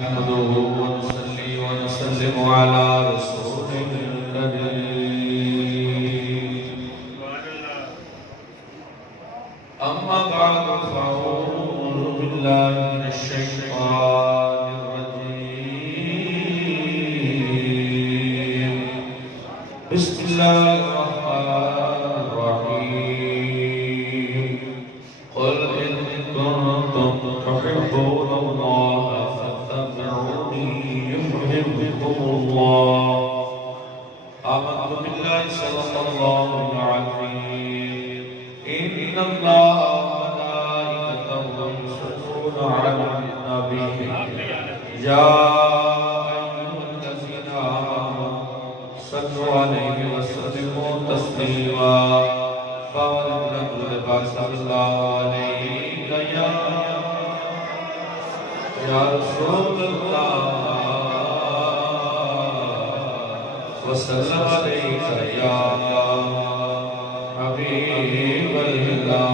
نحمده ونصلي ونسلم على رسوله الكريم أما بعد فأعوذ بالله من الشيطان الرجيم بسم الله الرحمن الرحيم قل إن كنتم تحبون الله فاتبعوني يحببكم الله آمنت بالله صدق الله العظيم إن الله وملائكته يصلون على النبي يا أيها الذين آمنوا صلوا عليه وسلموا تسليما بارك لنا صلى الله عليك يا رسول الله وسلم عليك يا حبيب الله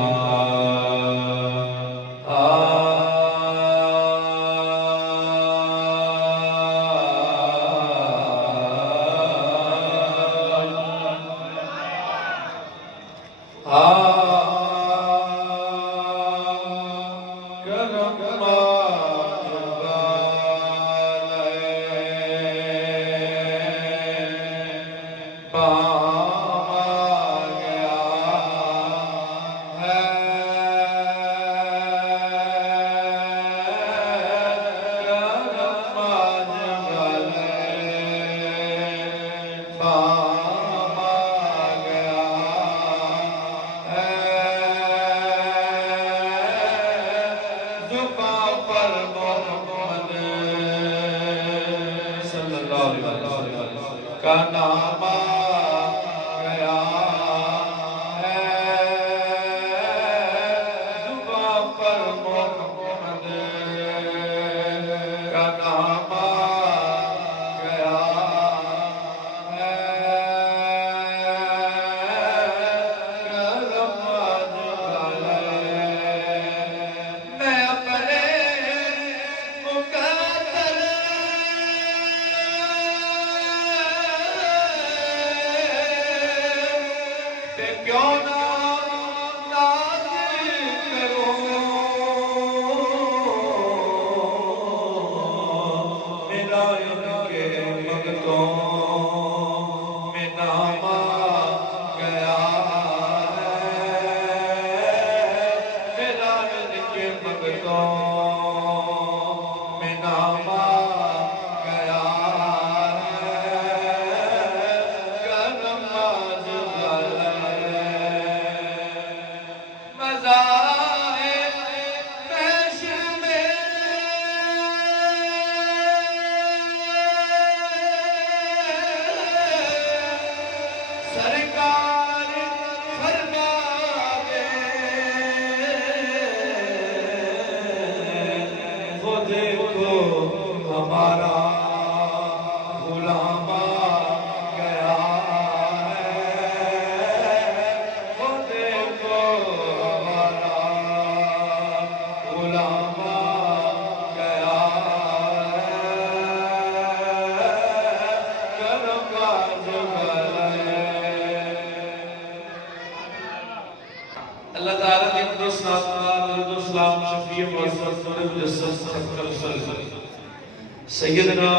سیدنا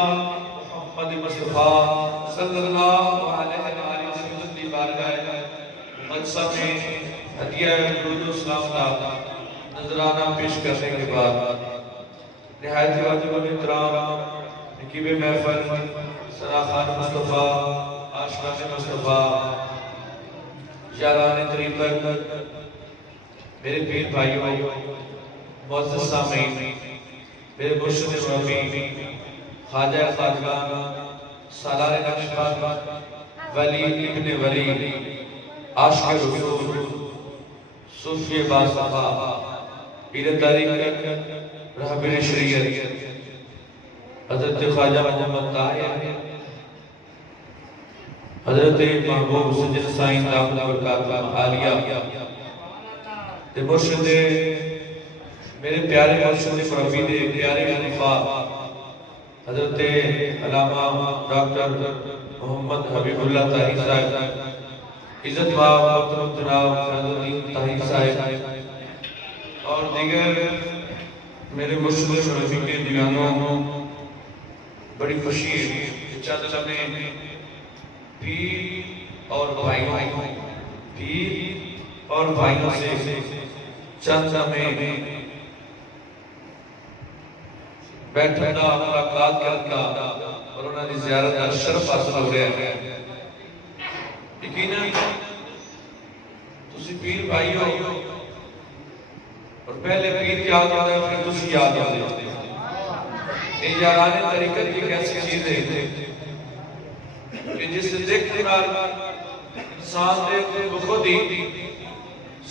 محمد مصطفیٰ صلی اللہ علیہ وسلم کی بارگاہ مقدسہ میں ہدیہ درود و سلام کا نذرانہ پیش کرنے کے بعد نہایت واجب الاحترام نقیب محفل ثنا خان مصطفیٰ عاشقان مصطفیٰ یاران طریقت میرے پیر بھائیوں معزز سامعین میرے مرشد ربی خواجہ خواجگان سالار نقشبند ولی ابن ولی عاشق رسول صوفی باصفا پیر طریقت رہبر شریعت حضرت خواجہ محمد طاہر حضرت محبوب سجن سائن دامن برکاتہ عالیہ مرشد میرے پیارے مرشد مربی دے پیارے خلیفہ حضرت علامہ ڈاکٹر محمد حبیب اللہ طاہری صاحب، عزت مآب محترم جناب فیض الدین طاہری صاحب اور دیگر میرے مسلم رفیق دیوانوں، بڑی خوشی ہے کہ چند لمحے پیر اور بھائیوں سے چند لمحے بیٹھنا، ملاقات کرنا اور انہوں نے زیارت کا شرف حاصل ہو رہا ہے۔ یقیناً تسی پیر بھائی ہو اور پہلے پیر یاد آتا ہے پھر تسی یاد آتے ہیں۔ یہ یاران طریقت کی ایسی چیز ہے کہ جس سے دیکھنے والا انسان دیکھتے بخود ہی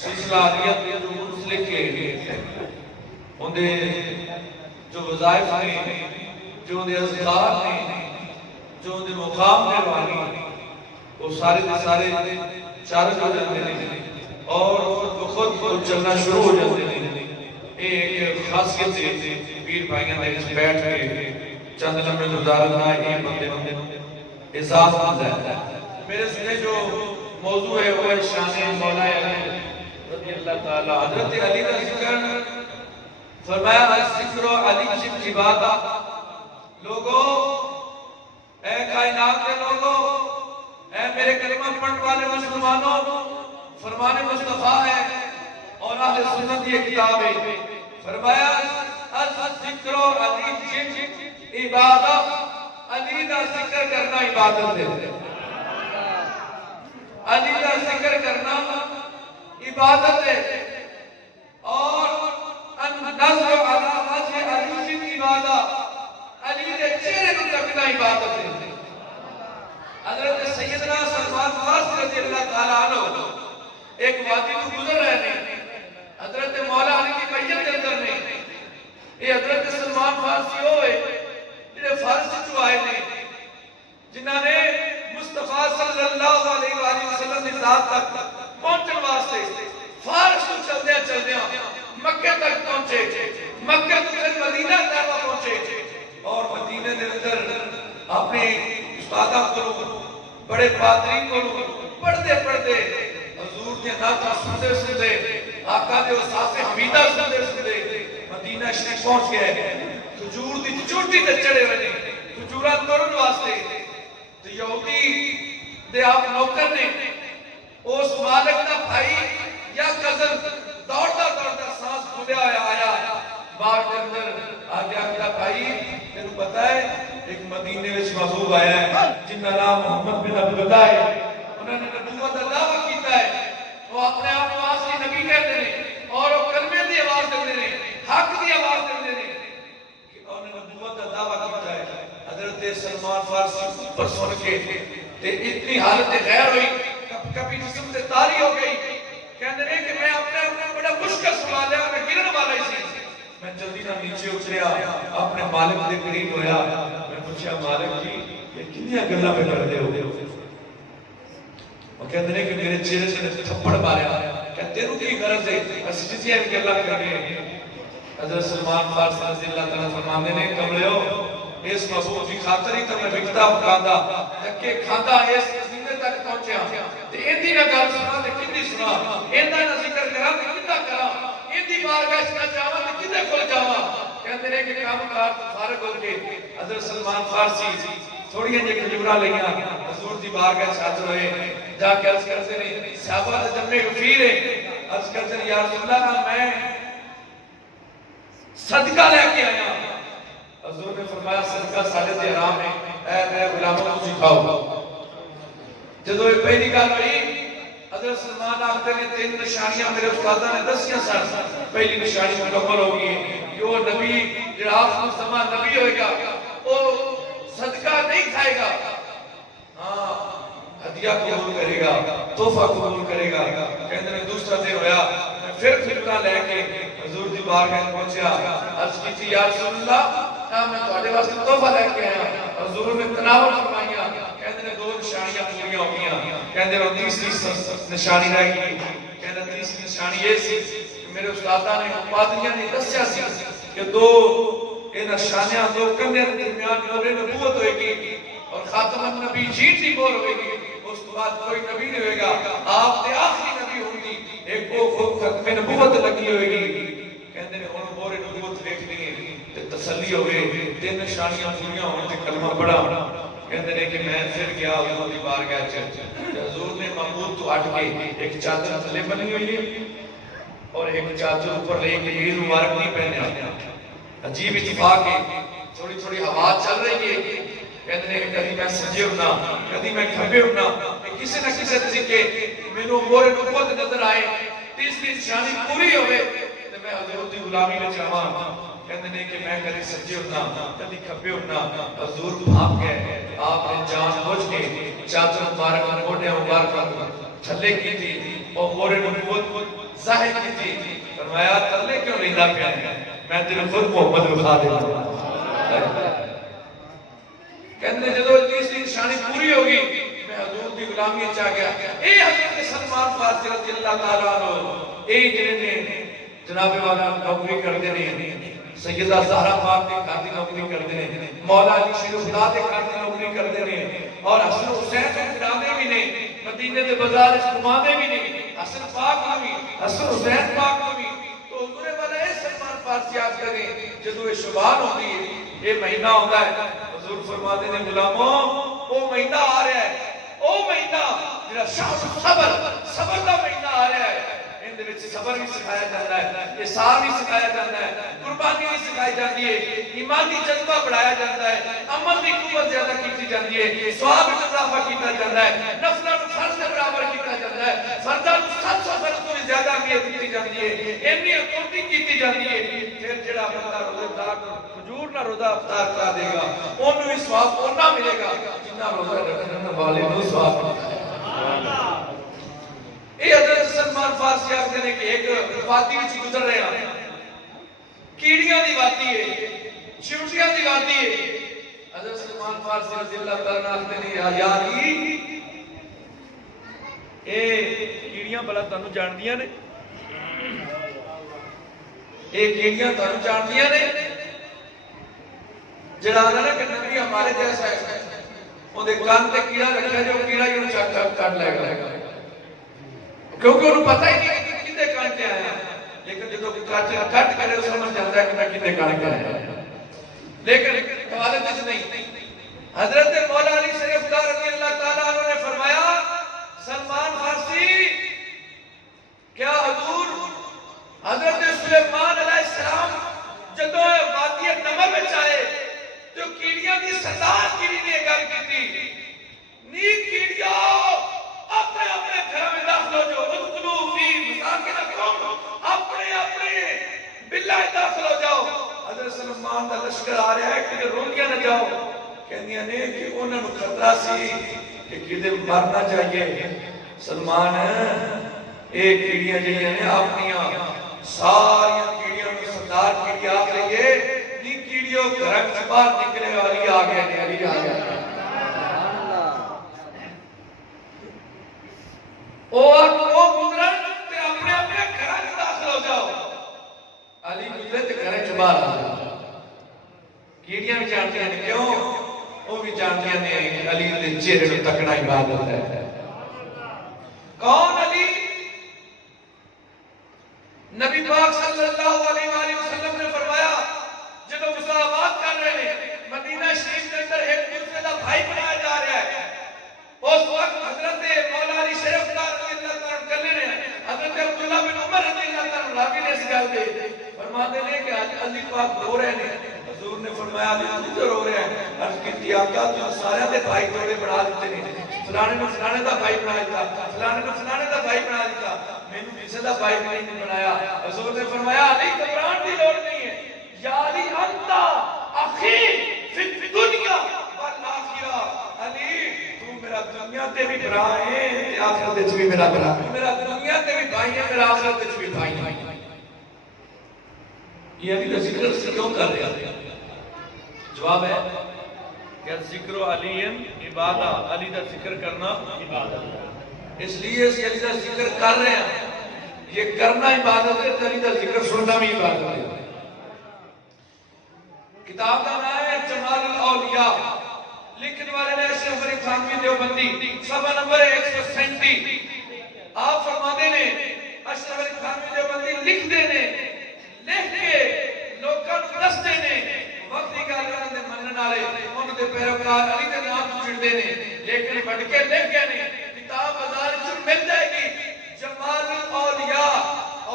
سلسلہ جو منسلک ہے، انہیں جو وظائف ہیں، جو انہیں اذکار ہیں، جو انہیں مقام میں والی، وہ سارے چارج ہو جاتے ہیں اور خود چلنا شروع ہو جاتے ہیں۔ ایک خاصیت ہے پیر بھائیاں نے اس بیٹھ کے چند لمحے گزارنا، یہ بندے احساس مند ہے۔ میرے سنے جو موضوع ہے وہ شان مولا علی رضی اللہ تعالی۔ حضرت علی کا ذکر فرمایا الذکر علی جب عبادت، لوگوں اے کائنات کے لوگوں، اے میرے کلمہ پڑھنے والے مسلمانوں، فرمان مصطفیٰ ہے اور اہل سنت یہ کتاب ہے۔ فرمایا الذکر علی جب عبادت، علی کا ذکر کرنا عبادت ہے، علی کا ذکر کرنا عبادت ہے، اور النظر علی وجہ علی جب عبادت، علی کے چہرے کو تکنا عبادت ہے۔ حضرت سیدنا سلمان فارسی رضی اللہ تعالیٰ عنہ ایک وادی کو گزر رہے ہیں، حضرت مولا علی کی بیعت کے اندر نہیں، یہ حضرت سلمان فارسی ہوئے جنہیں فارسی جو آئے نے، جنہوں نے مصطفیٰ صلی اللہ علیہ وآلہ وسلم کی ذات تک پہنچن واسطے فارس کو چل دیا مکہ تک پہنچے، مکہ تو پھر مدینہ تک پہنچے اور مدینہ کے اندر اپنے استادہ کو، بڑے پادری کو پڑھتے حضور کے نعتیں سنتے آقا دے وصاف حمیدہ سنتے مدینہ شریف پہنچ گئے۔ کھجور دی چوٹی تے چڑھے ہوئے، کھجوراں توڑن واسطے تو یہودی دے آپ نوکر نے اس مالک دا بھائی یا کزن دوڑتا سانس کھولیا آیا باغ کے اندر آگے آگے بھائی تینوں پتا ہے ایک مدینے میں محبوب آیا ہے جن کا نام محمد بن عبداللہ ہے، انہوں نے نبوت کا دعویٰ کیتا ہے، وہ اپنے آپ کو آخری نبی کہتے ہیں اور وہ کلمے دی آواز دیتے ہیں، حق دی آواز دیتے ہیں کہ انہوں نے نبوت کا دعویٰ کیتا ہے۔ حضرت سلمان فارسی پر سن کے اتنی حالت غیر ہوئی، کبھی جسم سے تاری ہو گئی، کہنے رہے کہ میں اپنے بڑا مشکل سنبھالیا، میں گرن والا ہی سی، میں جلدی نہ نیچے اتریا، اپنے مالک دے قریب ہویا، میں پوچھا مالک جی یہ کنیا گلہ پہ کر دے ہو؟ وہ کہتے ہیں کہ میرے چہرے سے تھپڑ ماریا، کہتے ہیں کی غرض ہے اس جتیا بھی گلہ کر گئے۔ حضرت سلمان فارسی رضی اللہ تعالیٰ فرمانے نے کملے ہو اس محبوب کی خاطر ہی تو میں بکتا پکاندہ تکے کھاندہ اس زندے تک پہنچیا تے ایندی نہ گل سنا تے کندی سنا، ایندہ نہ ذکر کرا تے کندہ کرا، ایندی بارگاہ نہ جاواں تے کندے کھل جاواں۔ کہتے ہیں کہ کام کار فارغ ہو کے حضرت سلمان فارسی تھوڑی جی کھجوراں لیاں حضور دی بارگاہ حاضر ہوئے، جا کے عرض کرتے ہیں صحابہ دے جمع غفیر ہے، عرض کرتے ہیں یا رسول اللہ میں صدقہ لے کے آیا۔ حضور نے فرمایا صدقہ سارے دے حرام ہے، اے میرے غلاموں کو سکھاؤ۔ جدو یہ پہلی گل ہوئی حضرت سلمان آخر نے 3 نشانیاں میرے استادہ نے دسیاں سن، پہلی نشانی مکمل ہوگی کہ وہ نبی جو آخر زمان نبی ہوئے گا وہ صدقہ نہیں کھائے گا، ہاں ہدیہ قبول کرے گا، تحفہ قبول کرے گا۔ کہنے میں دوسرا دن ہویا میں پھر خطرہ لے کے حضور دی بارگاہ پہنچیا، عرض کی تھی یا رسول اللہ میں تھوڑے واسطے تحفہ لے کے آیا۔ حضور نے تناول فرمایا، کہنے نے 2 نشانیاں پوریاں ہو گیا، کہنے نے تیسری نشانی رہ گئی، کہنے تیسری نشانی یہ سی کہ میرے استادہ نے پادریاں نے دسیا سی کہ 2 ان شانیاں دو کندے درمیان نور نبوت ہوئے گی اور خاتم النبی جیتی بور ہوئے گی. اس کے بعد کوئی نبی نہیں ہوئے گا. آپ نے آخری نبی ہوں گی. ایک وہ ختم نبوت لگی ہوئے گی. کہندے نے ہن بور نبوت دیکھنی ہے تے تسلی ہوئے تین نشانیاں پوریاں ہون تے کلمہ پڑھا. کہندے نے کہ میں پھر گیا حضور دی بارگاہ چ. حضور نے معمول تو ہٹ کے ایک چادر تھلے بنی ہوئی ہے اور ایک چادر اوپر لے کے یہ مبارک نہیں پہنے. عجیب اتفاق ہے. تھوڑی تھوڑی ہوا چل رہی ہے. کہتے ہیں کدی میں سجے ہونا کدی میں کھبے ہونا کسی نہ کسی طریقے مینوں مور نبوت نظر آئے. تیسری نشانی پوری ہوئے تے میں حضور دی غلامی وچ آواں. کہتے ہیں کہ میں کدی سجے ہونا کدی کھبے ہونا. حضور بھاگ گئے. آپ نے جان بوجھ کے چادر مبارک موڈے مبارک تھلے کی تھی اور مور نبوت ظاہر کی تھی. فرمایا تھلے کیوں رہندا پیا ہے میں تیرے خود محمد رخا دینا. کہندے جدو تیسری نشانی پوری ہوگی میں حضور دی غلامی چاہ گیا. اے حضرت سلمان فارسی رضی اللہ تعالیٰ عنہ اے جنہیں جناب والا نوکری کردے نے سیدہ زہرا پاک کے گھر دی نوکری کردے نے مولا علی شیر خدا کے گھر دی نوکری کردے نے اور حسن حسین کو گرانے بھی نے مدینے دے بازار اس گھمانے بھی نے حسن پاک بھی حسن حسین پاک بھی. تو حضور والا اے سلمان فارسی آپ کریں جدو یہ شبان ہوتی ہے یہ مہینہ ہوتا ہے. حضور فرماتے ہیں غلاموں وہ مہینہ آ رہا ہے وہ مہینہ جڑا صبر کا مہینہ آ رہا ہے. ان دے وچ صبر بھی سکھایا جاتا ہے احسان بھی سکھایا جاتا ہے قربانی بھی سکھائی جاتی ہے ایمانی جذبہ بڑھایا جاتا ہے عمل کی قوت زیادہ کی جاتی ہے ثواب میں اضافہ کیا جاتا ہے نفلاں کو فرض کے برابر کیا جاتا ہے فرضاں کو 700 فرض کو زیادہ اہمیت دی جاتی ہے اتنی قربانی کی جاتی ہے. پھر جڑا بندہ روزے دار کھجور نہ روزہ افطار کرا دے گا اونوں بھی ثواب اونہ ملے گا جتنا روزہ رکھنے والے کو ثواب ملے گا. اے حضرت سلمان فارسی آخر نے کہ ایک وادی وچ گزر رہے ہیں کیڑیاں دی وادی ہے چیونٹیاں دی وادی ہے. حضرت سلمان فارسی رضی اللہ تعالیٰ آخر نے یا علی اے کیڑیاں بلا تانوں جاندیاں نے اے کیڑیاں تانوں جاندیاں نے جڑا آنا نا کہ نبی ہمارے جیسا ہے اون دے کان تے کیڑا رکھا جو کیڑا ہی چک چک کٹ لے گا کیونکہ انہوں پتہ ہی نہیں کہ کتے کان کے آیا لیکن جدو کٹ کرے اسے سمجھ جاتا ہے کہ میں کتے کان کے آیا. لیکن قوالت اس نہیں. حضرت مولا علی شریف رضی اللہ تعالیٰ عنہ نے فرمایا سلمان فارسی کیا حضور حضرت سلیمان علیہ السلام جدو وادی نمر میں چاہے تو کیڑیاں دی سردار کیڑی نے گل کی تھی نیک کیڑیاں اپنے اپنے گھر میں داخل ہو جاؤ ادخلو فی مساکنکم اپنے اپنے بلا داخل ہو جاؤ. حضرت سلمان دا لشکر آ رہا ہے کہ روندیاں نہ جاؤ کہندیاں نے کہ انہاں نوں خطرہ سی کہ کدے مر نہ جائیے. سلمان اے کیڑیاں جڑیاں نے اپنیاں ساری کیڑیاں نوں سردار کیڑی آ لئیے نی کیڑیوں گھر سے باہر نکلے والی آ گئے نے علی آ گیا. اور وہ گزرن تے اپنے اپنے گھر میں داخل ہو جاؤ. علی گزرے تے گھر سے باہر آ جاؤ. کیڑیاں بھی جانتی ہیں کیوں وہ بھی جانتی ہیں کہ علی دے چہرے میں تکنا عبادت ہے. کون علی؟ نبی پاک صلی اللہ علیہ وآلہ وسلم نے فرمایا جب مساوات کر رہے ہیں مدینہ شریف کے اندر ایک دوسرے کا بھائی بنایا جا رہا ہے. اس وقت حضرت مولا علی شریف رضی اللہ تعالیٰ کر لے رہے ہیں حضرت عبداللہ بن عمر رضی اللہ تعالیٰ راوی نے اس گل دے فرماتے ہیں کہ علی پاک رو رہے ہیں. حضور نے فرمایا علی تو رو رہے ہیں. عرض کی آقا تو سارے دے بھائی جوڑے بنا دیتے ہیں فلانے نے فلانے دا بھائی بنا دیتا فلانے نے فلانے دا بھائی بنا دیتا مینوں کسی دا بھائی نہیں بنایا. حضور نے فرمایا علی گھبراہٹ کی لوڑ نہیں ہے یا علی انت اخی فی الدنیا والآخرہ. علی تو میرا دنیا تے بھی بھرا ہے تے آخرت وچ بھی میرا بھرا ہے. میرا دنیا تے بھی بھائی ہے میرا آخرت وچ بھی بھائی ہے. یہ علی کا ذکر کیوں کر رہے ہیں؟ جواب ہے کہ ذکر علی عبادہ علی کا ذکر کرنا عبادت. اس لیے اس علی کا ذکر کر رہے ہیں یہ کرنا عبادت ہے. علی کا ذکر سننا بھی عبادت ہے. کہ کتاب کا نام ہے جمال الاولیاء، لکھنے والے نے اشرف علی تھانوی دیوبندی، صفحہ نمبر 137۔ آپ فرماتے نے اشرف علی تھانوی دیوبندی لکھتے نے، لکھ کے لوکاں نوں دستے نے، وقت دی گل انہاں دے منن والے انہاں دے پیروکار علی دے نام چھڑدے نے، لیکن بڑھ کے لکھ گئے نے کتاب بازار وچ مل جائے گی جمال الاولیاء،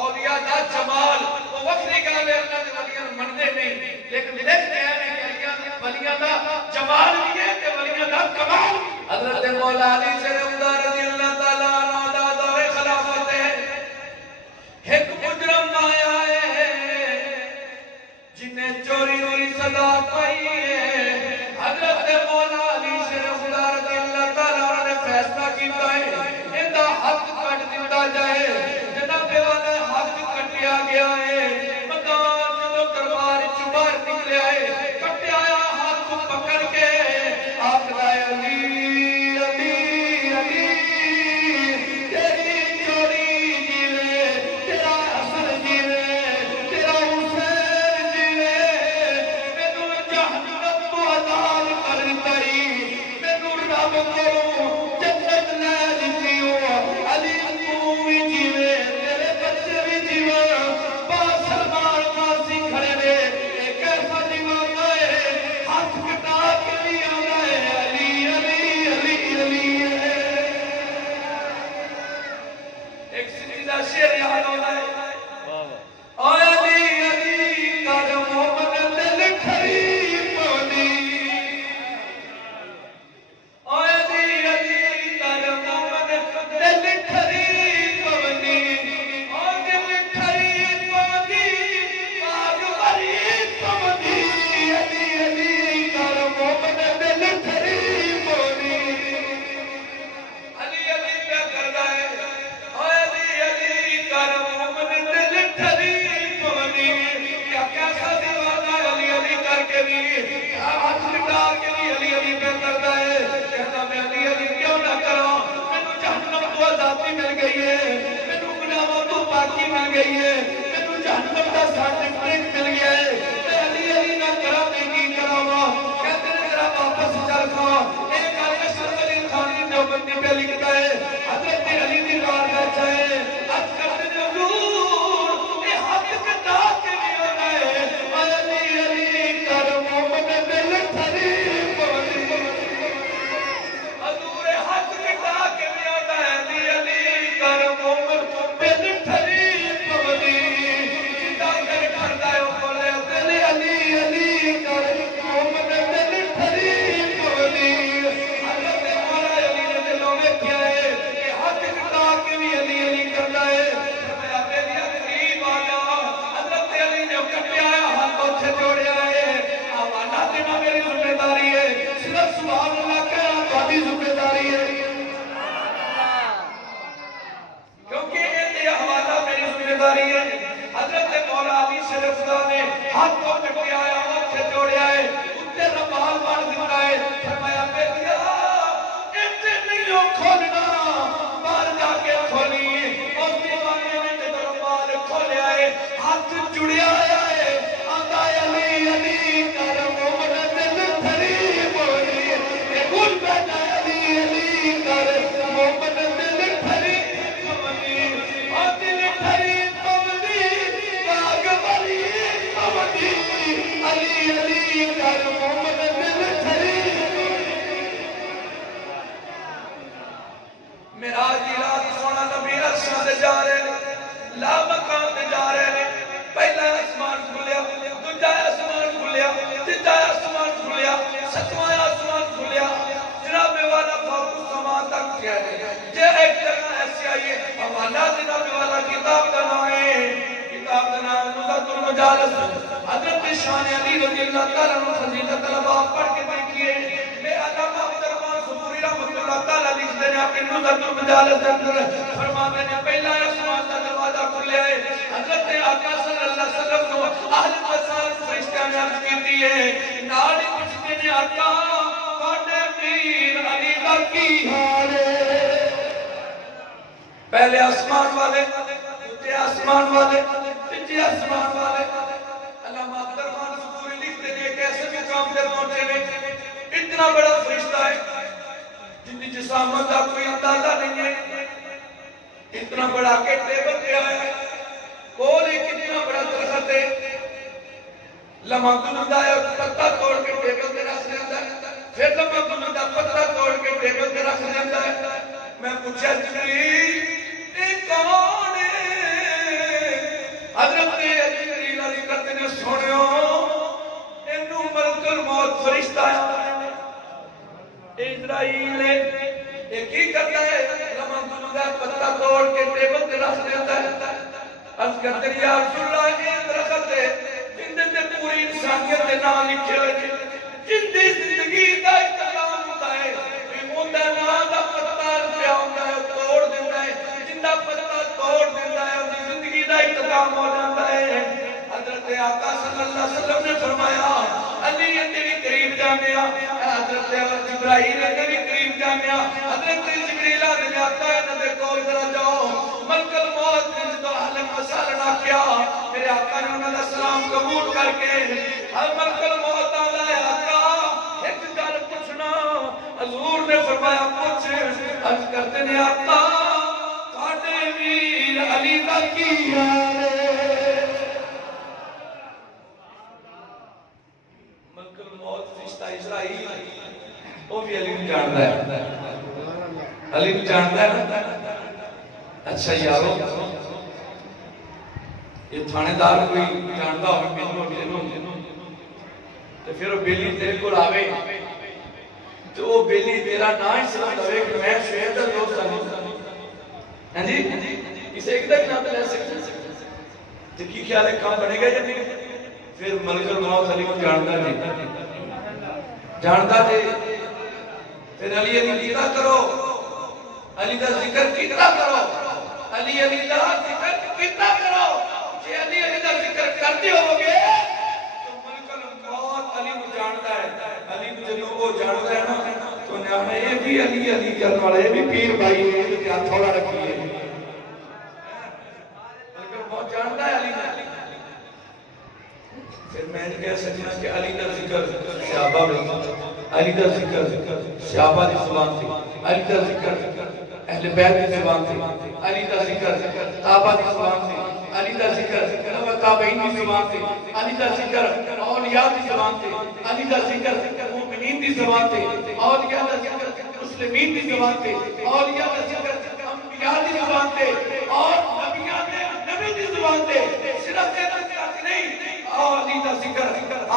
اولیاء دا جمال، وہ وقتی گل ہے اللہ دے ولیاں نوں منتے نہیں، لیکن لکھ کے ہیں کہ ولیاں دا جمال بھی ہے تے ولیاں دا کمال۔ حضرت مولا علی شیر خدا رضی اللہ تعالی عنہ دا دور خلافت ہے، ایک مجرم آیا ہے جنہیں چوری ہوئی سزا پائی ہے، حضرت مولا علی شیر خدا رضی اللہ تعالی عنہ نے فیصلہ کیتا ہے اندا حق کٹ دیتا جائے، جناب والا حق کٹیا گیا ہے، مدان جو دربار چبار نکلے آئے، کٹیا آیا حق پکڑ کے آپ لائے علی علی علی تیری چوری جیوے، تیرا اثر جیوے، تیرا حسین جیوے، مینوں جہنم تو عذاب کر دئی، مینوں رب کو جنت لے دتی ہو، علی تو بھی جیوے، تیرے بچے بھی جیوے، پاس سلمان فارسی کھڑے نے، ایک ایسا دیوانہ ہے ہاتھ کٹا کے بھی آنا ہے علی علی علی علی ہے۔ ایک سیدھا شعر یاد آتا ہے، اے علی علی کر مومن دل کھری پونی، اے علی علی کر مومن دل کھری پونی، او دل کھری پونی باغ بری پونی، علی علی کر مومن دل کھری پونی، علی علی پہ کردا ہے، اے علی علی کر مومن دل کھری پونی، کیا کیسا دیوانہ علی علی کر کے بھی ہاتھ مٹا کے بھی علی علی پہ کردا ہے، کہتا میں علی علی کیوں نہ کراں، مینوں جہنم تو آزادی مل گئی ہے، مینوں گناہوں تو پاکی مل گئی ہے، مینوں جہنم دا سرٹیفکیٹ مل گیا ہے، میں علی علی نہ کراں میں کی کراواں، کہتے ہیں ذرا واپس چل کھاں، ایک اشرف علی تھانوی دیوبندی پہ لکھتا ہے، حضرت علی دی بارگاہ چاہے عرض کرتے ہیں حضور یہ حق کٹا کے بھی ہونا ہے، اے علی علی کر مومن دل کھری پونی، حضور حق کٹا کے بھی ہونا ہے، علی علی کر مومن دل کھری پونی، جدا کر کھڑا ہے وہ بولے علی علی علی کر مومن دل کھری پونی، حضرت مولا علی نے دلوں میں کیا ہے کہ حق کٹا کے بھی علی علی کرنا ہے، فرمایا میری قریب آ جا، حضرت علی نے کٹیا ہے ہاتھ اٹھے جوڑیا ہے، حوالہ دینا میری ذمہ داری ہے، صرف سبحان اللہ کہنا تہاڈی ذمہ داری ہے، کیونکہ یہ حوالہ میری ذمہ داری ہے۔ حضرت مولا علی شیر خدا نے ہاتھ کو کٹیا ہے اٹھے جوڑیا ہے، اتنے رمال بن دیتا ہے، فرمایا بیٹیا اتنے نہیں ہو کھولنا، باہر جا کے کھولی، اس دیوانے نے جب رمال کھولیا ہے ہاتھ جڑیا ہے، آتا ہے علی علی کر مومن دل کھری پونی، گل بیٹا علی علی کر مومن دل کھری پونی، او دل کھری پونی باغ بری پونی، علی علی کر مومن دل کھری معراج دی رات سونا نبی عرشاں تے جا رہے نے، لا مکان تے جا رہے نے، پہلا آسمان کھلیا، دوجا آسمان کھلیا، تیجا آسمان کھلیا، ستواں آسمان کھلیا، جناب والا فوق سما تک گیا ہے، جے ایک جگہ ایسی آئی ہے، حوالہ جناب والا کتاب کا نام ہے، کتاب کا نام نزہت المجالس، حضرت شان علی رضی اللہ تعالیٰ عنہ فضیلت الباب پڑھ کے دیکھیے، میں علامہ عبدالرحمن صفوری رحمۃ اللہ تعالیٰ لکھتے ہیں اپنے نزہت المجالس اندر، فرماتے ہیں پہلا آسمان کا دروازہ کھلیا ہے، حضرت آقا صلی اللہ علیہ وسلم کو اہل مسال فرشتہ نے عرض کی ہے، نالی پوچھتے ہیں آقا کاٹے پیر علی دا کی حال ہے، پہلے آسمان والے، دوسرے آسمان والے، تیسرے آسمان والے، علامہ عبدالرحمن صفوری لکھتے ہیں کہ اتنا بڑا فرشتہ ہے جن کی جسامت کا کوئی اندازہ نہیں ہے، اتنا بڑا کے ٹیبل پہ آیا، کولی کتنا بڑا درخت ہے، لمحہ گزرتا ہے پتہ توڑ کے ٹیبل پہ رکھ دیتا ہے، پھر لمحہ گزرتا پتہ توڑ کے ٹیبل پہ رکھ دیتا ہے۔ میں پوچھا جبریل اے کون ہے؟ حضرت جبریل علیہ کرتے نے سنیو انہوں ملک الموت فرشتہ ہے، اسرائیل ہے، کی کرتا ہے؟ لمحہ گزرتا پتہ توڑ کے ٹیبل پہ رکھ دیتا ہے۔ عرض کرتے ہیں یا رسول اللہ یہ درخت ہے جن دے پوری انسانیت کے نام لکھے ہوئے تھے، جن دی زندگی دا اختتام ہوتا ہے، ان دا نام دا پتہ پیا ہوتا ہے توڑ دیتا ہے، جن دا پتہ توڑ دیتا ہے ان دی زندگی دا اختتام ہو جاتا ہے۔ حضرت آقا صلی اللہ علیہ وسلم نے فرمایا علی تیری قریب جانیا، حضرت جبرائیل تیری قریب جانیا، حضرت جبریل نے آتا ہے نبی کو ذرا جاؤ ملک الموت نے جو حل مسالنا کیا، میرے آقا نے انہوں نے سلام قبول کر کے ہر ملک الموت آلہ ہے آقا ایک گل پوچھنا، حضور نے فرمایا پوچھ، عرض کرتے نے آقا تھاڑے ویر علی دا کی حال ہے؟ ملک الموت فرشتہ اسرائیل وہ بھی علی کو جانتا ہے، علی کو جانتا ہے۔ اچھا یارو یہ تھانے دار کوئی جانتا ہو مینوں تو پھر وہ بیلی تیرے کو آوے تو وہ بیلی تیرا نا ہی سلام دوے کہ میں شہید دا دوست ہوں، ہاں جی اسے ایک تک نام لے سکتے تو کی خیال ہے کام بنے گا یا نہیں؟ پھر ملک الموت علی کو جانتا جی، پھر علی کیتا کرو، علی دا ذکر کیتا کرو، علی دا ذکر کیتا کرو، جی علی دا ذکر کرتے ہو گے تو ملک الموت علی کو جانتا ہے، علی کو جنہوں کو جانتا ہے نا تو نیامہ یہ بھی علی کرنے والا، یہ بھی پیر بھائی ہے، یہ کیا تھوڑا رکھیے، ملک الموت جانتا ہے علی نے۔ پھر میں نے کہہ سکنا کہ علی دا ذکر صحابہ میں، علی دا ذکر صحابہ دی زبان تھی، علی دا ذکر اہل بیت دی زبان تھی، علی دا ذکر صحابہ دی زبان تھی، علی دا ذکر تابعین دی زبان تھی، علی دا ذکر اولیاء دی زبان تھی، علی دا ذکر مومنین دی زبان تھی، اولیاء دا ذکر مسلمین دی زبان تھی، اولیاء دا ذکر انبیاء دی زبان تھی، اور نبیان دے نبی دی زبان تھی، صرف دے تک نہیں، علی دا ذکر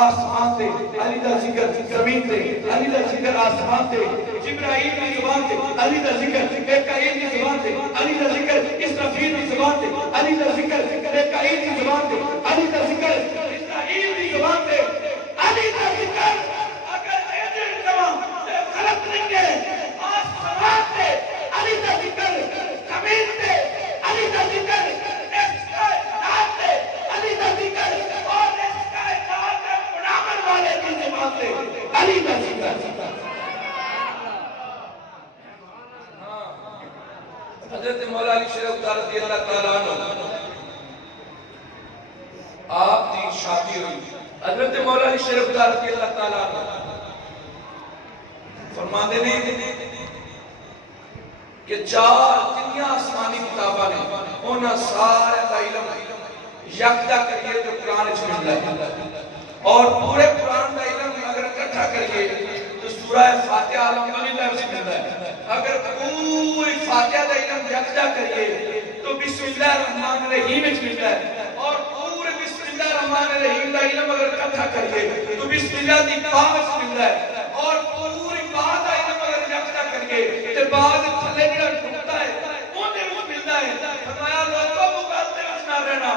آسمان تے، علی دا ذکر زمین تے، علی دا ذکر آسمان تے، جبرائیل کی زبان تے، علی دا ذکر میکائیل کی زبان تے، علی دا ذکر اسرافیل کی زبان تے، علی دا ذکر میکائیل کی زبان تے، علی دا ذکر اسرائیل کی زبان تے، علی دا ذکر اگر ایجن تمام غلط نہیں ہے آسمان تے، علی دا ذکر زمین تے، علی دا ذکر اس کائنات تے، علی دا ذکر اور اس کائنات میں منامن والے کی زبان تے، علی دا ذکر۔ حضرت مولا علی شریف رضی اللہ تعالیٰ عنہ آپ کی شادی ہوئی، حضرت مولا علی شریف رضی اللہ تعالیٰ عنہ فرماتے ہیں کہ چار جنیاں آسمانی کتابہ نے انہاں سارے کا علم یکجا کریے جو قرآن اس میں ملا ہے، اور پورے قرآن کا علم اگر اکٹھا کریے تو سورہ فاتحہ الحمدللہ اس میں ملا ہے، اگر پوری فاتحہ کا علم یکجا کریے تو بسم اللہ الرحمن الرحیم اس میں ملا ہے، اور پورے بسم اللہ الرحمن الرحیم کا علم اگر اکٹھا کریے تو بسم اللہ دی باغ اس میں ملا ہے، اور پوری باغ کا علم اگر یکجا کریے تو باغ تھلے جڑا نقطہ ہے انہیں اس میں ملتا ہے۔ فرمایا لوگوں مقابلے میں نہ رہنا،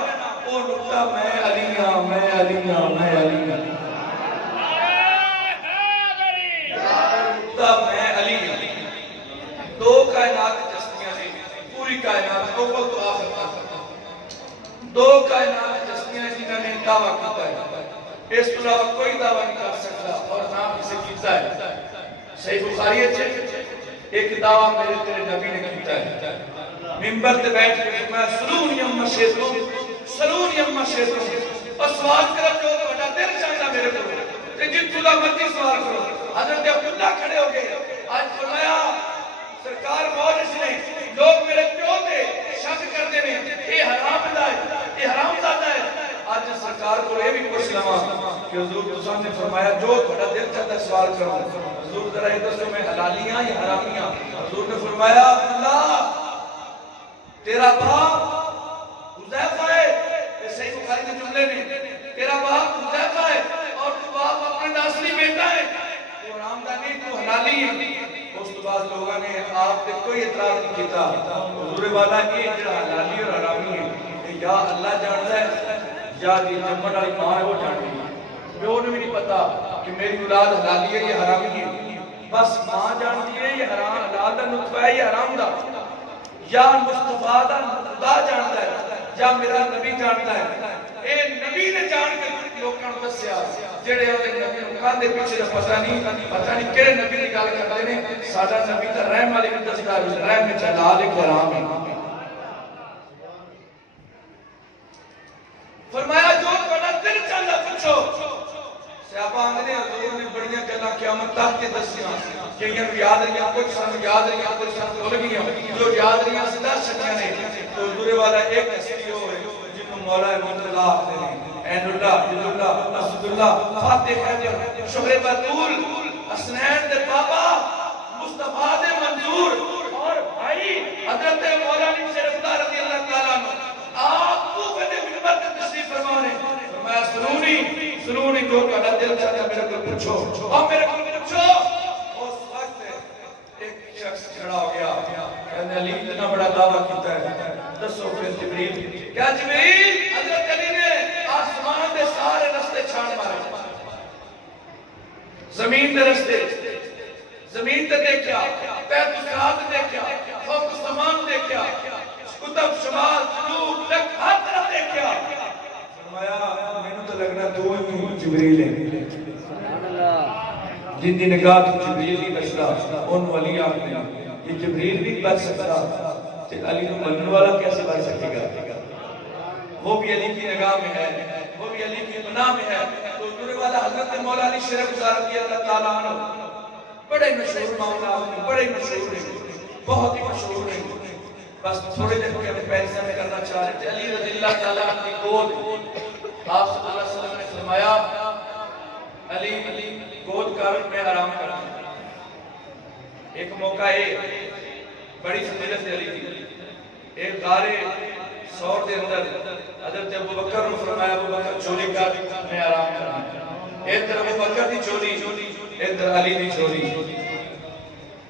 وہ نقطہ میں علی ہاں، میں علی ہاں، میں علی ہاں، نقطہ میں علی ہاں۔ دو کائنات جسمیاں ہیں، پوری کائنات کو تو آخر تک دو کائنات جسمیاں جنہوں نے دعویٰ کیتا ہے، اس کے علاوہ کوئی دعویٰ نہیں کر سکتا اور نام اسے کیتا ہے۔ صحیح بخاری ہے ایک دعویٰ میرے تیرے نبی نے کیتا ہے، منبر تے بیٹھ کے میں سلونی اما شیطوں سلونی اما شیطوں اور سوال کرو جو بڑا دل چاہتا میرے کو کہ جن خدا مرضی سوال کرو۔ حضرت عبداللہ کھڑے ہو گئے. آج فرمایا سرکار موجز نے لوگ میرے پیو دے شک کرتے ہیں یہ حرام ہے یہ حرام زادہ ہے. آج سرکار کو یہ بھی پوچھ لما کہ حضور تسان نے فرمایا جو تھوڑا دل چاہتا سوال کرو حضور ذرا یہ دسو میں حلالیاں یا حرامیاں. حضور نے فرمایا اللہ تیرا باپ حذیفہ ہے یہ صحیح بخاری کے جملے نے تیرا باپ حذیفہ ہے اور تو باپ اپنے ناسلی بیٹا ہے تو حرام دا نہیں تو حلالی ہے. اس تو بعد لوگوں نے آپ پہ کوئی اعتراض نہیں کیتا. حضور والا یہ جڑا حلالی اور حرامی ہے یا اللہ جانتا ہے یا جی جمن والی ماں ہے وہ جانتی ہے. پیو نے بھی نہیں پتا کہ میری اولاد حلالی ہے یا حرامی ہے. بس ماں جانتی ہے یہ حرام حلال دا نطفہ ہے یا حرام دا یا مصطفیٰ دا خدا جانتا ہے یا میرا نبی جانتا ہے. اے نبی نے جان کے لوکاں نوں دسیا جڑے اودے نبی نوں کاندے پیچھے پتہ نہیں کہڑے نبی دی گل کردے نے. ساڈا نبی تے رحم والی بھی دسدا ہے رحم وچ حلال ہے حرام ہے. فرمایا جو تہاڈا دل چاہتا پوچھو. صحابہ آندے حضور نے بڑیاں گلاں قیامت تک کے دسیاں کئیاں یاد رہیاں کچھ سن یاد رہیاں کچھ سن بھول گئیاں جو یاد رہیاں سدا سچیاں نے. تو حضور والا ایک ہستی ہوئے جنوں مولا منتلا آخدے نے عین اللہ عبد اللہ اسد اللہ فاتح حیدر شہر بطول حسنین دے بابا مصطفیٰ دے منظور اور بھائی حضرت مولا علی شریف رضی اللہ تعالیٰ عنہ آپ کوفے دے منبر تے تشریف فرما نے فرمایا سنونی جو تہاڈا دل چاہتا میرے کو پوچھو اور میرے کو پوچھو. اس وقت ایک شخص کھڑا ہو گیا کہنے علی اتنا بڑا دعویٰ کیتا ہے دسو پھر جبریل کیا جبریل حضرت علی نے آسمان دے سارے رستے چھان مارے زمین دے رستے زمین تے دیکھیا پیر سرات دیکھیا فوق سمان دیکھیا قطب شمال جنوب تک ہر طرف دیکھیا. فرمایا مینوں تو لگنا تو ہی جبریل ہے جن دی نگاہ تو جبریل نہیں بچتا ان ولی آخر یہ جبریل بھی بچ سکتا کہ علی کو منن والا کیسے بچ سکے گا. وہ بھی علی کی نگاہ میں ہے وہ بھی علی کی پناہ میں ہے. تو حضور والا حضرت مولا علی شریف رضی اللہ تعالیٰ عنہ بڑے مشہور معاملات بڑے مشہور ہیں بہت ہی مشہور ہیں. بس تھوڑے دن کے ہمیں پہلے سے کرنا چاہ رہے تھے. علی رضی اللہ تعالیٰ عنہ کی گود آپ صلی اللہ علیہ وسلم نے فرمایا علی گود کر میں آرام کرا. ایک موقع بڑی فضیلت علی کی ایک غارِ سور دے اندر حضرت ابو بکر نے فرمایا ابو بکر چولی کر میں آرام کرا. ایک طرف ابو بکر دی چولی ایک طرف علی دی چولی.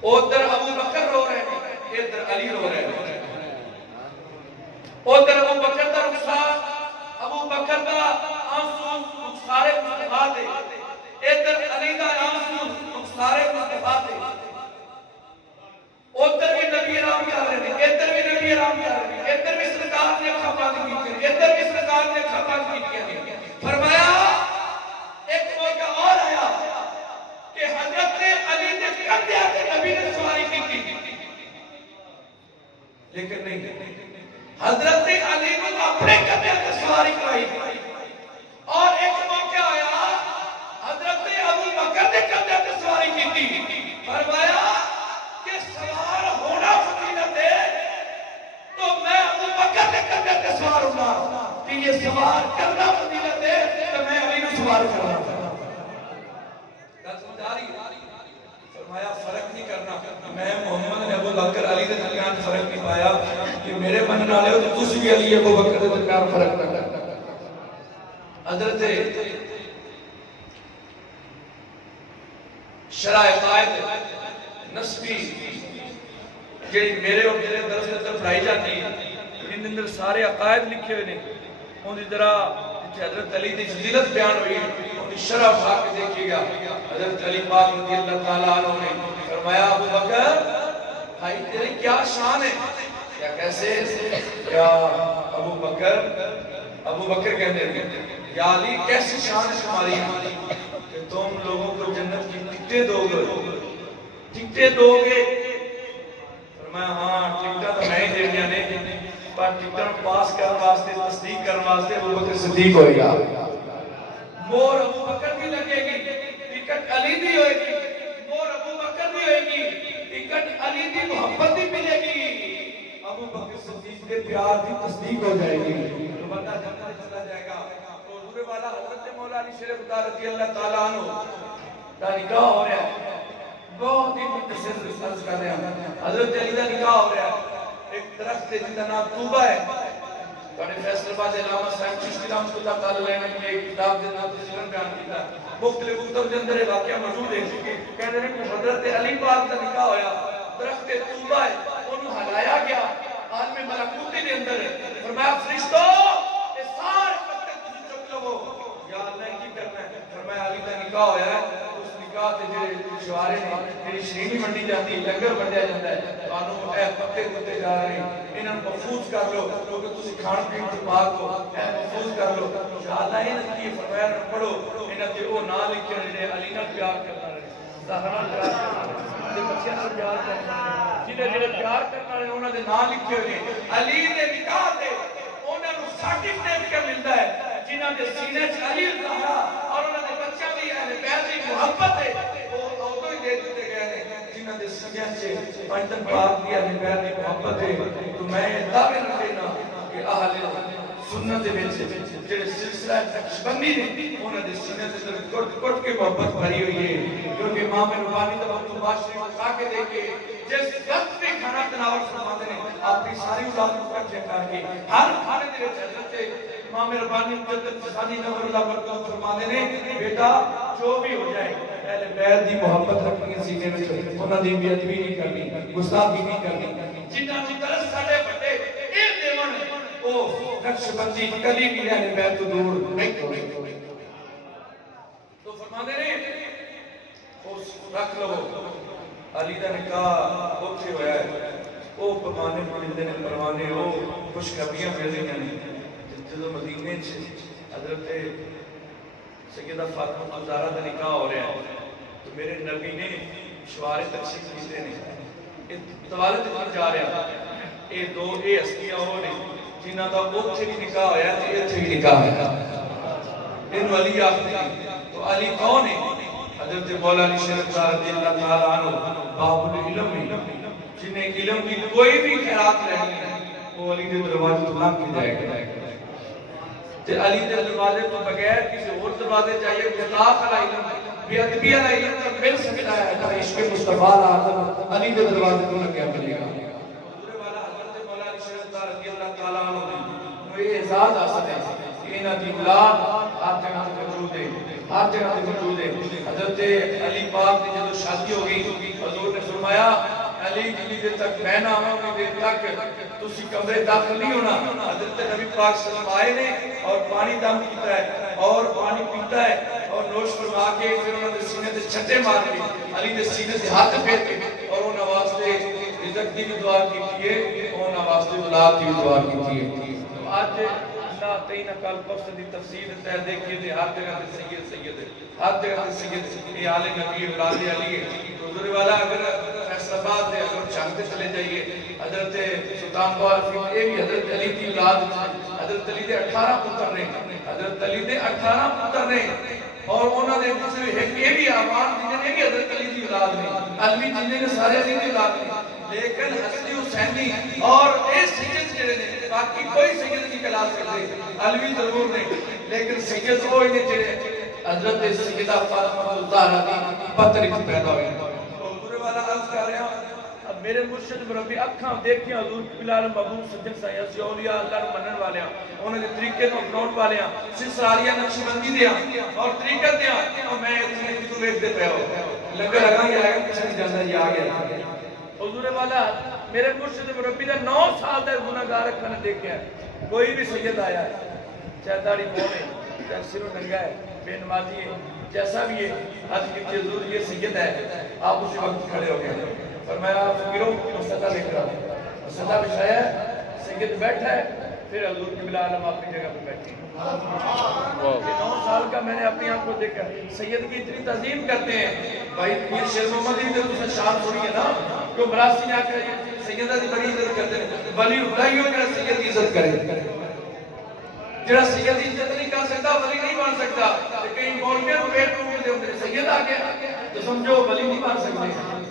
ادھر ابو بکر رو رہے ہیں ادھر علی رو رہے ہیں. ادھر ابو بکر دا رخسار ابو بکر دا آنسو سارے مصطفیٰ دے ادھر علی دا آنسو سارے مصطفیٰ دے. ادھر بھی نبی آرام کر رہے ہیں ادھر بھی نبی آرام کر رہے ہیں ادھر بھی سرکار نے اکھا بند کی ادھر بھی سرکار نے اکھا بند کی. فرمایا ایک موقع اور آیا کہ حضرت علی نے کندھے تے نبی نے سواری کی لیکن نہیں حضرت علی نے اپنے کندھے تے سواری کرائی. اور ایک موقع آیا حضرت ابو بکر نے کندھے تے سواری کی. فرمایا کہ سوار ہونا فضیلت ہے تو میں ابو بکر کے کندھے تے سوار ہونا کہ یہ سوار کرنا فضیلت ہے تو میں علی کو سوار کرنا. گل سمجھ آ رہی ہے. فرمایا فرق نہیں کرنا. میں محمد نے ابو بکر علی کے درمیان فرق نہیں پایا کہ میرے منن والے ہو تو تسی بھی علی ابو بکر کے درمیان فرق نہ کرنا. حضرت شرائع قائد نسبی جی میرے اور میرے درس کے اندر پڑھائی جاتی ہے ان اندر سارے عقائد لکھے ہوئے ہیں. ان کی طرح حضرت علی کی فضیلت بیان ہوئی ان کی شرح اٹھا کے دیکھیے گا. حضرت علی پاک رضی اللہ تعالیٰ عنہ نے فرمایا ابو بکر بھائی تیری کیا شان ہے کیا کیسے یا ابو بکر کہتے ہیں یا علی کیسی شان ہے تمہاری کہ تم لوگوں کو جنت کی ٹکٹیں دو گے. فرمایا ہاں ٹکٹیں تو میں ہی دے دیا نہیں پر ٹکٹیں پاس کرنے واسطے تصدیق کرنے واسطے ابو بکر صدیق ہوئے گا. مور ابو بکر بھی لگے گی ٹکٹ علی بھی ہوئے گی مور ابو بکر پیار کی تصدیق ہو جائے گی تو بندہ جنت چلا جائے گا. تو حضور والا حضرت مولا علی شیر خدا رضی اللہ تعالیٰ عنہ کا نکاح ہو رہا ہے. بہت ہی مختصر عرض کر رہے ہیں. حضرت علی کا نکاح ہو رہا ہے. ایک درخت ہے جن کا نام طوبہ ہے. بڑے فیصل باد علامہ صاحب چشتی رحمۃ اللہ تعالیٰ علیہ نے ایک کتاب کے نام سے بیان کیا. مختلف کتب کے اندر واقعہ موجود ہے کہتے ہیں کہ حضرت علی پاک کا نکاح ہویا. درخت طوبہ ہے انہوں ہلایا گیا عالم ملکوتی کے اندر. فرمایا فرشتو یہ سارے پتے تم چک لو. یا اللہ کی کرنا ہے. فرمایا علی کا نکاح ہویا ہے. اس نکاح تے جڑے شوارے نے میری شرینی منڈی جاتی لنگر بنیا جاتا ہے. تانوں اے پتے کتے جا رہے ہیں انہاں محفوظ کر لو کیونکہ تسی کھان پین تے پاک ہو. اے محفوظ کر لو. یا اللہ انہاں کی فرمایا پڑھو انہاں تے او نا لکھے جڑے علی نال پیار کرنا رہے زہرا نال پیار کرنا تے بچیاں نال پیار کرنا جڑے پیار کرنا رہے انہاں دے نا لکھے ہوئے. علی دے نکاح تے انہاں نوں سرٹیفکیٹ کیا ملدا ہے جنہاں دے سینے وچ علی زہرا اور انہاں دے بچیاں دی اہل بیت دی محبت ہے وہ اودوں ہی دے دتے گئے نے جنہاں دے سینے وچ پنجن پاک دی اہل بیت دی محبت ہے. تو میں دعوے نہ دینا کہ اہل سنت دے وچ جڑے سلسلہ نقشبندی نے انہاں دے سینے تے کٹ کٹ کے محبت بھری ہوئی ہے. کیونکہ امام ربانی دا وقت بادشاہ کھا کے دیکھے جس وقت بھی کھانا تناول فرماتے ہیں اپنی ساری اولاد کو اکٹھے کر کے ہر کھانے دے وچ حضرت امام ربانی مجدد فسانی نور اللہ برکات فرماتے ہیں بیٹا جو بھی ہو جائے اہل بیت دی محبت رکھنی سینے وچ انہاں دی بے ادبی نہیں کرنی گستاخی نہیں کرنی. جنہاں دی طرف ساڈے بڑے اے دیون او نقشبندی کلی بھی اہل بیت تو دور نہیں. تو فرماتے ہیں اس رکھ لو علی دا نکاح اوتھے ہویا ہے. او پروانے ملدے نے پروانے او خوشخبریاں مل رہی ہیں. جدو مدینے حضرت سیدہ فاطمہ الزہرا دا نکاح ہو رہا ہے تو میرے نبی نے شوارے تقسیم کیتے نے توالت پر جا رہا اے دو اے ہستیاں ہو نے جنہاں دا اوتھے بھی نکاح ہویا تے ایتھے بھی نکاح ہویا. انہوں علی آخری تو علی کون ہے؟ حضرت مولا علی شریف رضی اللہ تعالیٰ عنہ باب العلم جنہیں علم کی کوئی بھی خیرات رہنی ہے وہ علی دے دروازے تو لنگ کے جائے گا. تے علی دے دروازے تو بغیر کسی اور دروازے چاہیے گستاخ علی علم بے ادبی علی علم تک مل سکتا ہے پر عشق مصطفیٰ اعظم علی دے دروازے تو لگ گیا ملے گا. حضور والا حضرت مولا علی شریف رضی اللہ تعالیٰ عنہ وہ اعزاز حاصل ہے کہ انہاں دی اولاد ہر جگہ تے موجود ہے ہر جگہ تے موجود ہے. حضرت علی پاک کی جب شادی ہو گئی حضور نے فرمایا علی جتنی دیر تک میں نہ آؤں اتنی دیر تک تسی کمرے داخل نہیں ہونا. حضرت نبی پاک صلی اللہ علیہ وسلم آئے نے اور پانی دم کیتا ہے اور پانی پیتا ہے اور نوش فرما کے پھر انہوں نے سینے تے چھٹے مار کے علی دے سینے تے ہاتھ پھیر کے اور انہاں واسطے رزق دی بھی دعا کیتی ہے اور انہاں واسطے اولاد دی بھی دعا کیتی ہے. آج اللہ تین کل پرس دی تفسیر تے دیکھیے تے ہر جگہ تے سید سید ہر جگہ تے سید یہ آل نبی اولاد علی ہے. حضور والا اگر فیصل آباد ہے اگر چاہتے چلے جائیے حضرت سلطان بہار یہ بھی حضرت علی کی اولاد حضرت علی دے 18 پتر نے حضرت علی دے 18 پتر نے اور انہوں نے یہ بھی آمان جنہیں بھی حضرت علی کی اولاد نے علوی جنہیں نے سارے علی کی اولاد نے لیکن حسنی حسینی اور اس سید جڑے نے باقی کوئی سید کی کلاس کرتے علوی ضرور نے لیکن سید وہ انہیں جڑے حضرت سیدہ فاطمہ الزہرا دی پتر کی پیدا ہوئی. حضور والا عرض کر رہا اب میرے مرشد مربی اکھاں دیکھیں حضور بلال محبوب صدیق سیاسی اولیاء اللہ نو منن والے انہاں دے طریقے نو اپناؤن والے سلسلہ نقشبندی دے اور طریقت دے اور میں اتنے کتوں ویکھدے پے ہو لنگر لگا ہی آیا کچھ نہیں جاندا یہ آ گیا. حضور والا میرے مرشد مربی دا 9 سال دا گناہگار اکھاں نے دیکھیا کوئی بھی سید آیا ہے چاہے داڑھی موڑے چاہے سر ننگا ہے بے نمازی ہے جیسا بھی ہے آج کی حضور یہ سید ہے آپ اسی وقت کھڑے ہو گئے. فرمایا فقیروں مسجدہ لے کر مسجدہ بچھایا سید بیٹھا ہے پھر حضور کی بلا عالم اپنی جگہ پہ بیٹھے. 9 سال کا میں نے اپنی آنکھ کو دیکھا سید کی اتنی تعظیم کرتے ہیں بھائی یہ شیر محمد بھی تو تسے شان چھوڑی ہے نا کہ مراسی نے آکر سیدہ دی بڑی عزت کرتے ہیں ولی اٹھائی ہو جڑا سید کی عزت کرے جڑا سید کی عزت نہیں کر سکتا ولی نہیں بن سکتا. کہیں مولویوں کو پیٹ ٹوٹ دے اندر سید آ گیا تو سمجھو ولی نہیں بن سکتے.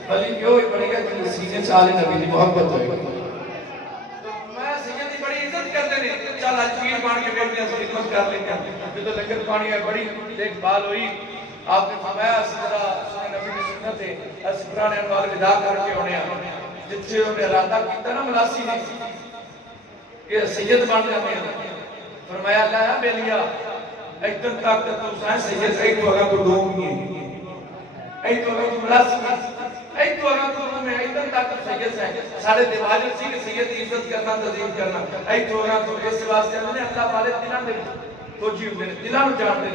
ولی کیوں ہی پڑے گا کہ سینے سے آل نبی کی محبت ہوئے. تو میں سید دی بڑی خدمت کر لیں گے. جب لنگر پانی ہے بڑی دیکھ بھال ہوئی. آپ نے فرمایا سیدھا سنن نبی کی سنت ہے اس پرانے انوار ودا کر کے ہونے ہیں جتھے انہیں ارادہ کیتا نا ملاسی نے کہ سید بن جاتے ہیں. فرمایا اللہ ہے بیلیا ایتن طاقت تو سائیں سید ایتو اگا کو ڈوم گی ایتو اگا کو ملاسی ایتو اگا کو میں ایتن طاقت سید سے سارے دیواجر سی کہ سید کی عزت کرنا تذیم کرنا ایتو اگا کو اس واسطے انہوں نے اللہ والے دلان دے توجی ہوئے دلان جان دے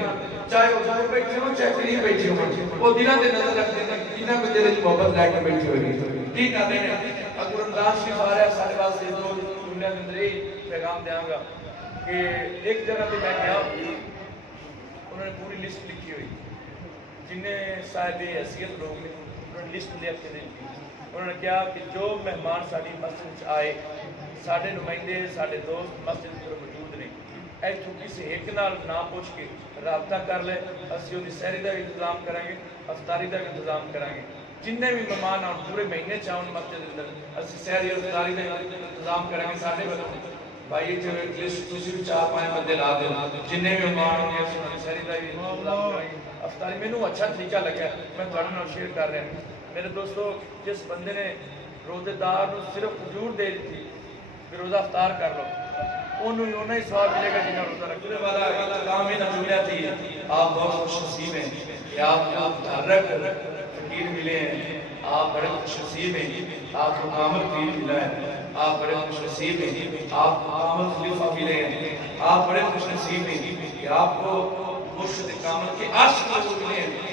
چاہے وہ جائے بیٹھے ہوں چاہے کہیں بیٹھے ہوں وہ دلان دے نظر رکھ دینا جنہ کو دلے محبت لائے کے بیٹھے ہوئے ٹھیک آتے ہیں. اگر رمضان شریف آ رہا ہے سارے واسطے دو دنیا کے اندر ہی پیغام دیاں گا کہ ایک جگہ پہ میں گیا انہوں نے پوری لسٹ لکھی ہوئی جنہیں صاحب حیثیت لوگ نے انہوں نے لسٹ لے کے دی. انہوں نے کہا کہ جو مہمان ساری مسجد آئے سارے نمائندے سارے دوست مسجد پر موجود نہیں ایتھوں کسی ایک نال نہ پوچھ کے رابطہ کر لے اسی وہ سحری کا بھی انتظام کریں گے افطاری کا بھی انتظام کریں گے. جنہیں بھی مہمان آن پورے مہینے چاہوں مسجد اندر اسی سحری اور افطاری کا انتظام کریں گے. سارے بلوں بھائی جو ایک لسٹ دوسری بھی 4-5 بندے لا دے جنہیں بھی مہمان ہوں گے سحری کا بھی انتظام کریں گے افطاری. میں نے اچھا طریقہ لگا میں تھوڑے نال شیئر کر رہا ہوں. میرے دوستو جس بندے نے روزے دار کو صرف کھجور دے دی تھی کہ روزہ افطار کر لو انہوں نے سواب ملے گا جنہیں روزہ رکھنے والا کام ہی نہ جملہ تھی. آپ بہت خوش نصیب ہیں کہ آپ متحرک فقیر ملے ہیں. آپ بڑے خوش نصیب ہیں آپ کو کامل پیر ملا ہے. آپ بڑے خوش نصیب ہیں آپ کو کامل خلیفہ ملے ہیں. آپ بڑے خوش نصیب ہیں کہ آپ کو مرشد کامل کے عرش کو ملے ہیں.